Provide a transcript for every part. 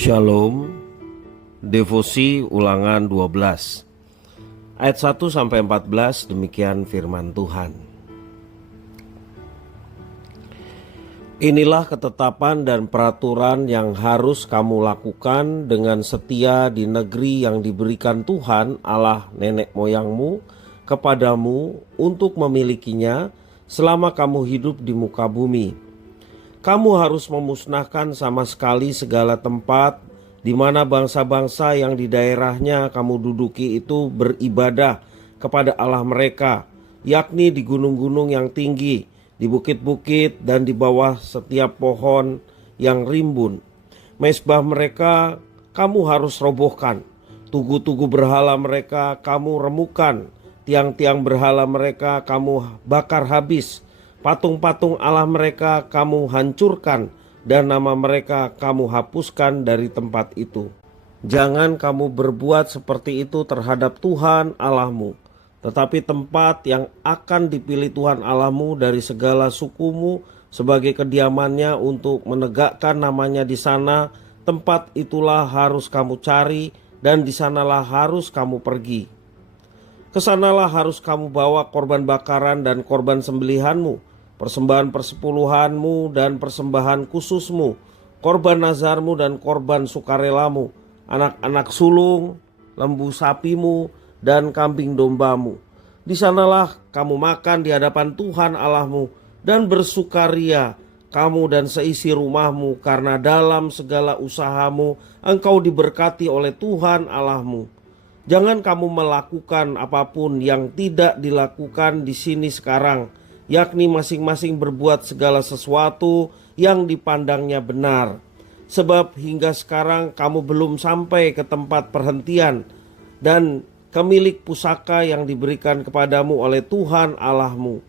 Shalom. Devosi ulangan 12 ayat 1-14. Demikian firman Tuhan. Inilah ketetapan dan peraturan yang harus kamu lakukan dengan setia di negeri yang diberikan Tuhan Allah nenek moyangmu kepadamu untuk memilikinya selama kamu hidup di muka bumi. Kamu harus memusnahkan sama sekali segala tempat di mana bangsa-bangsa yang di daerahnya kamu duduki itu beribadah kepada Allah mereka, yakni di gunung-gunung yang tinggi, di bukit-bukit dan di bawah setiap pohon yang rimbun. Mezbah mereka kamu harus robohkan, tugu-tugu berhala mereka kamu remukan, tiang-tiang berhala mereka kamu bakar habis, patung-patung Allah mereka kamu hancurkan, dan nama mereka kamu hapuskan dari tempat itu. Jangan kamu berbuat seperti itu terhadap Tuhan Allahmu, tetapi tempat yang akan dipilih Tuhan Allahmu dari segala sukumu sebagai kediamannya untuk menegakkan namanya di sana, tempat itulah harus kamu cari dan di sanalah harus kamu pergi. Kesanalah harus kamu bawa korban bakaran dan korban sembelihanmu, persembahan persepuluhanmu dan persembahan khususmu, korban nazarmu dan korban sukarelamu, anak-anak sulung, lembu sapimu, dan kambing dombamu. Di sanalah kamu makan di hadapan Tuhan Allahmu dan bersukaria kamu dan seisi rumahmu, karena dalam segala usahamu engkau diberkati oleh Tuhan Allahmu. Jangan kamu melakukan apapun yang tidak dilakukan di sini sekarang, yakni masing-masing berbuat segala sesuatu yang dipandangnya benar. Sebab hingga sekarang kamu belum sampai ke tempat perhentian dan kemilik pusaka yang diberikan kepadamu oleh Tuhan Allahmu.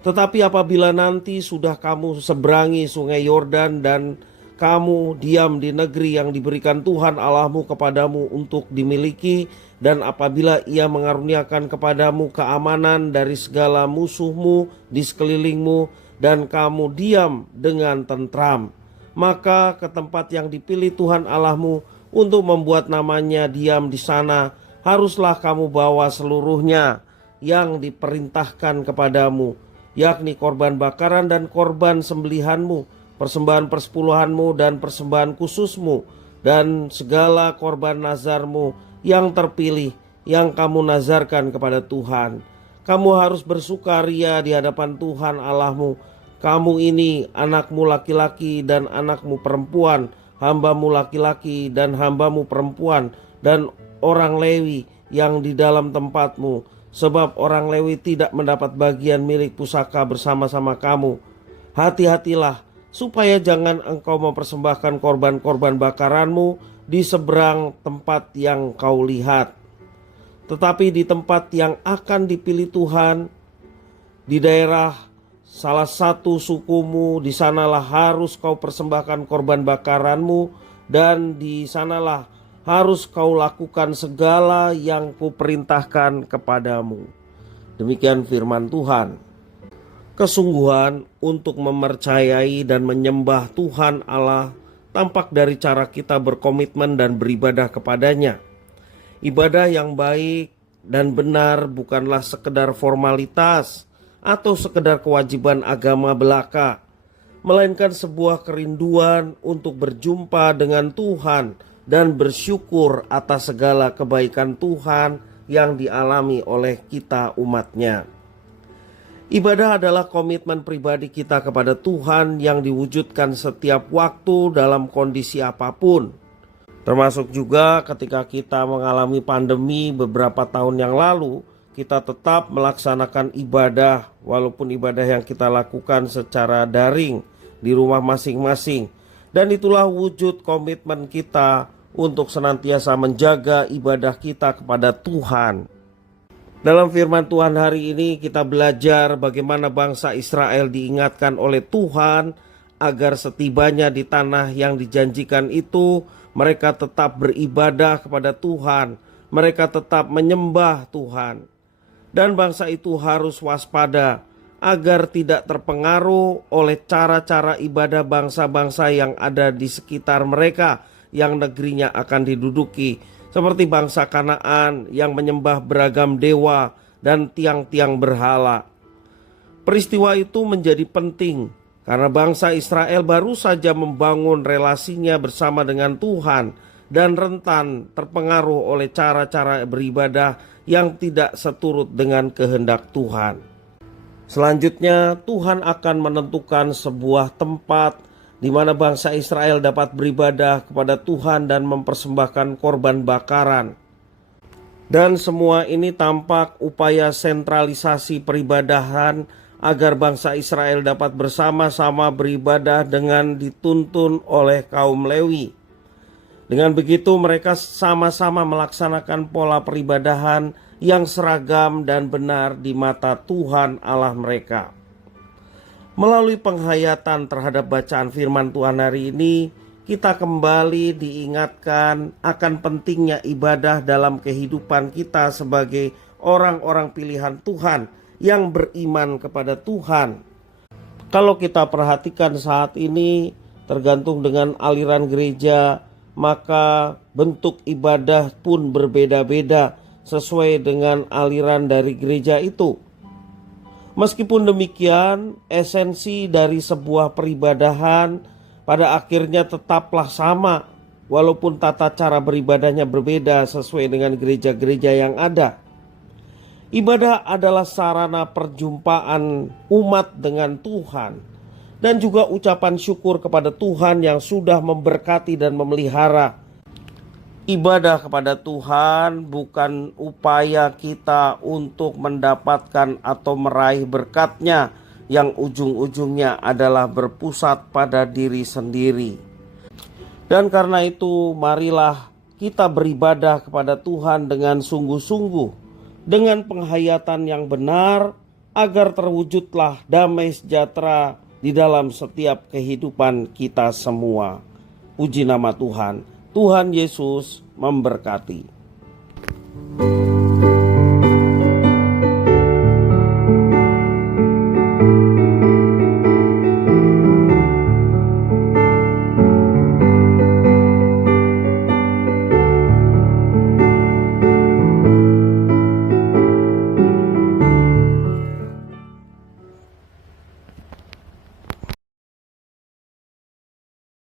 Tetapi apabila nanti sudah kamu seberangi sungai Yordan dan kamu diam di negeri yang diberikan Tuhan Allahmu kepadamu untuk dimiliki, dan apabila ia mengaruniakan kepadamu keamanan dari segala musuhmu di sekelilingmu, dan kamu diam dengan tentram, maka ke tempat yang dipilih Tuhan Allahmu untuk membuat namanya diam di sana, haruslah kamu bawa seluruhnya yang diperintahkan kepadamu, yakni korban bakaran dan korban sembelihanmu, persembahan persepuluhanmu dan persembahan khususmu, dan segala korban nazarmu yang terpilih yang kamu nazarkan kepada Tuhan. Kamu harus bersukaria di hadapan Tuhan Allahmu. Kamu ini anakmu laki-laki dan anakmu perempuan, hambamu laki-laki dan hambamu perempuan, dan orang Lewi yang di dalam tempatmu, sebab orang Lewi tidak mendapat bagian milik pusaka bersama-sama kamu. Hati-hatilah supaya jangan engkau mempersembahkan korban-korban bakaranmu di seberang tempat yang kau lihat, tetapi di tempat yang akan dipilih Tuhan, di daerah salah satu sukumu, di sanalah harus kau persembahkan korban bakaranmu, dan di sanalah harus kau lakukan segala yang kuperintahkan kepadamu. Demikian firman Tuhan. Kesungguhan untuk mempercayai dan menyembah Tuhan Allah tampak dari cara kita berkomitmen dan beribadah kepadanya. Ibadah yang baik dan benar bukanlah sekedar formalitas atau sekedar kewajiban agama belaka, melainkan sebuah kerinduan untuk berjumpa dengan Tuhan dan bersyukur atas segala kebaikan Tuhan yang dialami oleh kita umatnya. Ibadah adalah komitmen pribadi kita kepada Tuhan yang diwujudkan setiap waktu dalam kondisi apapun. Termasuk juga ketika kita mengalami pandemi beberapa tahun yang lalu, kita tetap melaksanakan ibadah walaupun ibadah yang kita lakukan secara daring di rumah masing-masing. Dan itulah wujud komitmen kita untuk senantiasa menjaga ibadah kita kepada Tuhan. Dalam firman Tuhan hari ini kita belajar bagaimana bangsa Israel diingatkan oleh Tuhan agar setibanya di tanah yang dijanjikan itu mereka tetap beribadah kepada Tuhan, mereka tetap menyembah Tuhan. Dan bangsa itu harus waspada agar tidak terpengaruh oleh cara-cara ibadah bangsa-bangsa yang ada di sekitar mereka yang negerinya akan diduduki, seperti bangsa Kanaan yang menyembah beragam dewa dan tiang-tiang berhala. Peristiwa itu menjadi penting karena bangsa Israel baru saja membangun relasinya bersama dengan Tuhan dan rentan terpengaruh oleh cara-cara beribadah yang tidak seturut dengan kehendak Tuhan. Selanjutnya, Tuhan akan menentukan sebuah tempat di mana bangsa Israel dapat beribadah kepada Tuhan dan mempersembahkan korban bakaran. Dan semua ini tampak upaya sentralisasi peribadahan agar bangsa Israel dapat bersama-sama beribadah dengan dituntun oleh kaum Lewi. Dengan begitu mereka sama-sama melaksanakan pola peribadahan yang seragam dan benar di mata Tuhan Allah mereka. Melalui penghayatan terhadap bacaan firman Tuhan hari ini, kita kembali diingatkan akan pentingnya ibadah dalam kehidupan kita sebagai orang-orang pilihan Tuhan yang beriman kepada Tuhan. Kalau kita perhatikan saat ini, tergantung dengan aliran gereja, maka bentuk ibadah pun berbeda-beda sesuai dengan aliran dari gereja itu. Meskipun demikian, esensi dari sebuah peribadahan pada akhirnya tetaplah sama, walaupun tata cara beribadahnya berbeda sesuai dengan gereja-gereja yang ada. Ibadah adalah sarana perjumpaan umat dengan Tuhan dan juga ucapan syukur kepada Tuhan yang sudah memberkati dan memelihara. Ibadah kepada Tuhan bukan upaya kita untuk mendapatkan atau meraih berkat-Nya yang ujung-ujungnya adalah berpusat pada diri sendiri. Dan karena itu marilah kita beribadah kepada Tuhan dengan sungguh-sungguh, dengan penghayatan yang benar, agar terwujudlah damai sejahtera di dalam setiap kehidupan kita semua. Puji nama Tuhan. Tuhan Yesus memberkati.